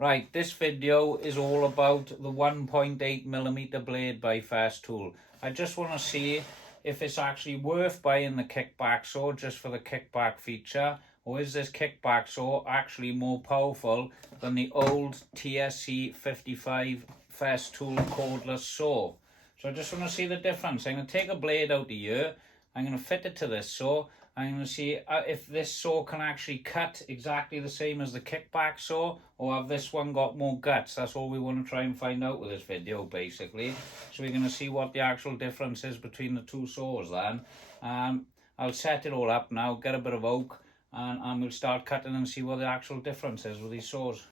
Right, this video is all about the 1.8mm blade by Festool. I just want to see if it's actually worth buying the kickback saw just for the kickback feature, or is this kickback saw actually more powerful than the old TSC55 Festool cordless saw. So I just want to see the difference. I'm going to take a blade out of here, I'm going to fit it to this saw. I'm going to see if this saw can actually cut exactly the same as the kickback saw, or have this one got more guts. That's all we want to try and find out with this video, basically. So we're going to see what the actual difference is between the two saws then. I'll set it all up now, get a bit of oak, and we'll start cutting and see what the actual difference is with these saws.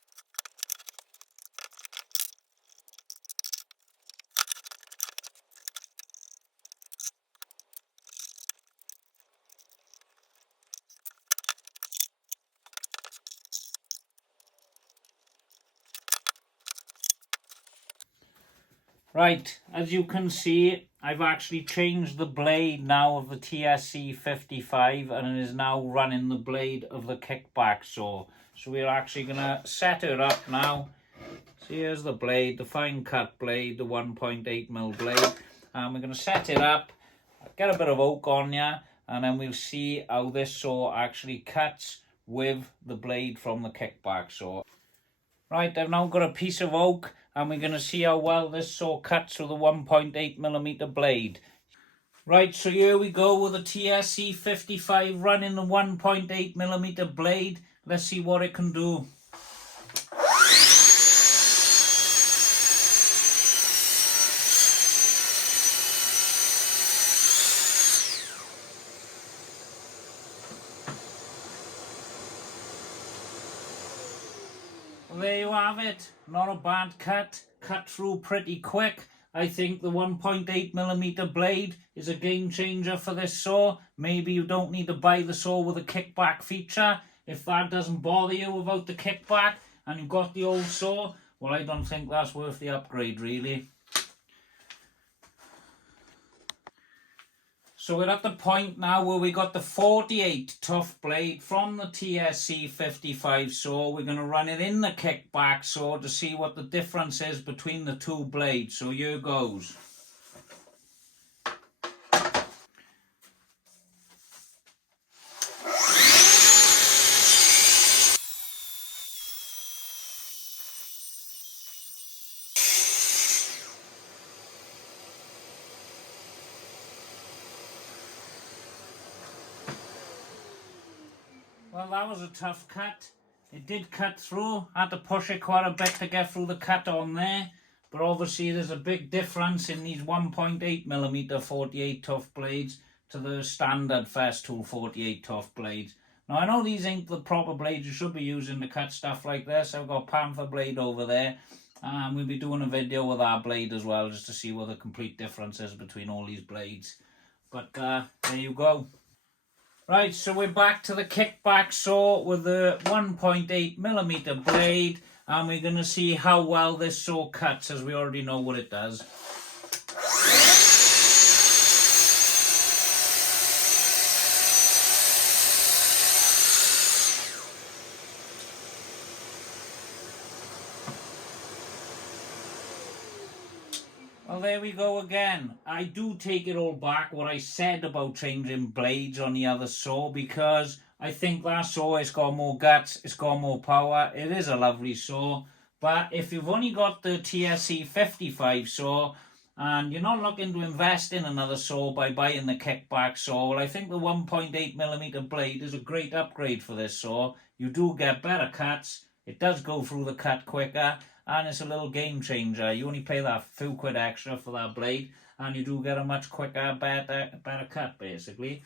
Right, as you can see, I've actually changed the blade now of the TSC55, and it is now running the blade of the kickback saw. So we're actually going to set it up now. So here's the blade, the fine cut blade, the 1.8mm blade. And we're going to set it up, get a bit of oak on ya, and then we'll see how this saw actually cuts with the blade from the kickback saw. Right, I've now got a piece of oak, and we're going to see how well this saw cuts with a 1.8mm blade. Right, so here we go with the TSC55 running the 1.8mm blade. Let's see what it can do. Well, there you have it. Not a bad cut. Cut through pretty quick. I think the 1.8mm blade is a game changer for this saw. Maybe you don't need to buy the saw with a kickback feature. If that doesn't bother you about the kickback and you've got the old saw, well, I don't think that's worth the upgrade, really. So we're at the point now where we got the 48 tough blade from the TSC55 saw. We're going to run it in the kickback saw to see what the difference is between the two blades. So here goes. Well, that was a tough cut. It did cut through. I had to push it quite a bit to get through the cut on there. But obviously there's a big difference in these 1.8mm 48 tough blades to the standard Festool 48 tough blades. Now I know these ain't the proper blades you should be using to cut stuff like this. I've got Panther blade over there. And we'll be doing a video with our blade as well, just to see what the complete difference is between all these blades. But there you go. Right, so we're back to the kickback saw with the 1.8mm blade, and we're going to see how well this saw cuts, as we already know what it does. Well, there we go again. I do take it all back what I said about changing blades on the other saw, because I think that saw, it's got more guts, it's got more power. It is a lovely saw. But if you've only got the TSC55 saw and you're not looking to invest in another saw by buying the kickback saw, well, I think the 1.8mm blade is a great upgrade for this saw. You do get better cuts. It does go through the cut quicker. And it's a little game changer. You only pay that few quid extra for that blade, and you do get a much quicker, better cut, basically.